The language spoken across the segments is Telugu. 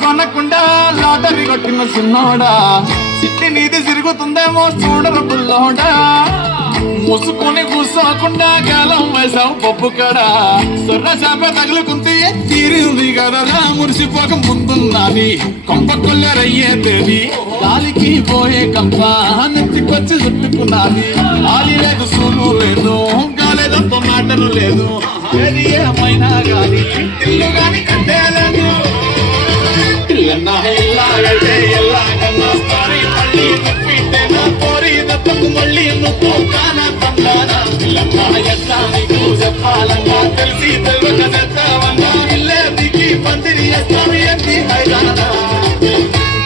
కొనకుండా లాటరీ కొట్టిన చిన్నోడా సిట్టి నీది తిరుగుతుందేమో చూడరు పుల్లోడా ముసుకొని కూసోకుండా గాలం వేసావు పప్పు కడ సొర్ర చేప తగులుకుంటే తీరింది కదరా మురిసిపోక ముందున్నది కొంప కొల్లరయ్యే తేది గాలికి పోయే కంప నెత్తికొచ్చి చుట్టుకున్నది గాలి లేదు సూలు లేదు గాలేదంతో మాటలు లేదు ఏది ఏమైనా గాలి ఇల్లు గాని కట్టేలేదు ఇల్లన్నా ఇల్లాగైతే ఎల్లాగన్నా సారీ మళ్ళీ తప్పిట్టేనా పోరి దత్తకు మళ్ళీ నువ్వు కానా తందానా ఇల్లన్నా ఎట్లా నీకు చెప్పాలన్నా తెలిసి తెలియక చేస్తావన్నా ఇల్లే దిగి పందిరి వేస్తావు ఏంటి హైరానా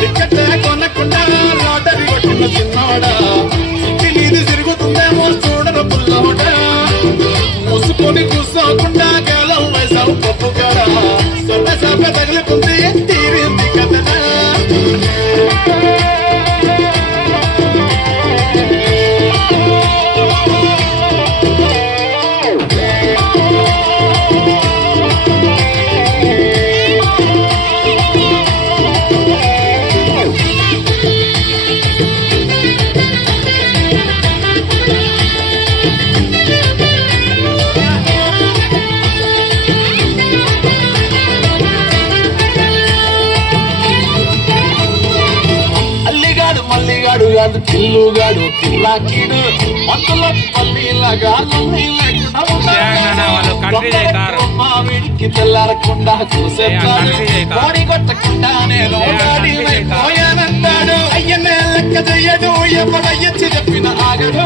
టికెట్ కొనకుండా లాటరీ కొట్టిన చిన్నోడా ఇంటి నీది తిరుగుతుందేమో చూడరు పుల్లోడా ముసుకొని కూర్చోకుండా గేలం వేసావు పప్పు కూడా సొన్న చేప తగులుకుంది తీరింది కదనా మల్లిగాడు కాదు పిల్లుగాడు కిల్లాకీడు మందుల పల్లిలాగా వీడికి తెల్లారకుండా చూసేది కొట్టకుండా నేను పోయానంటాడు అయ్యనే లెక్క చెయ్యడు ఎవడయ్యచ్చి చెప్పిన ఆగడు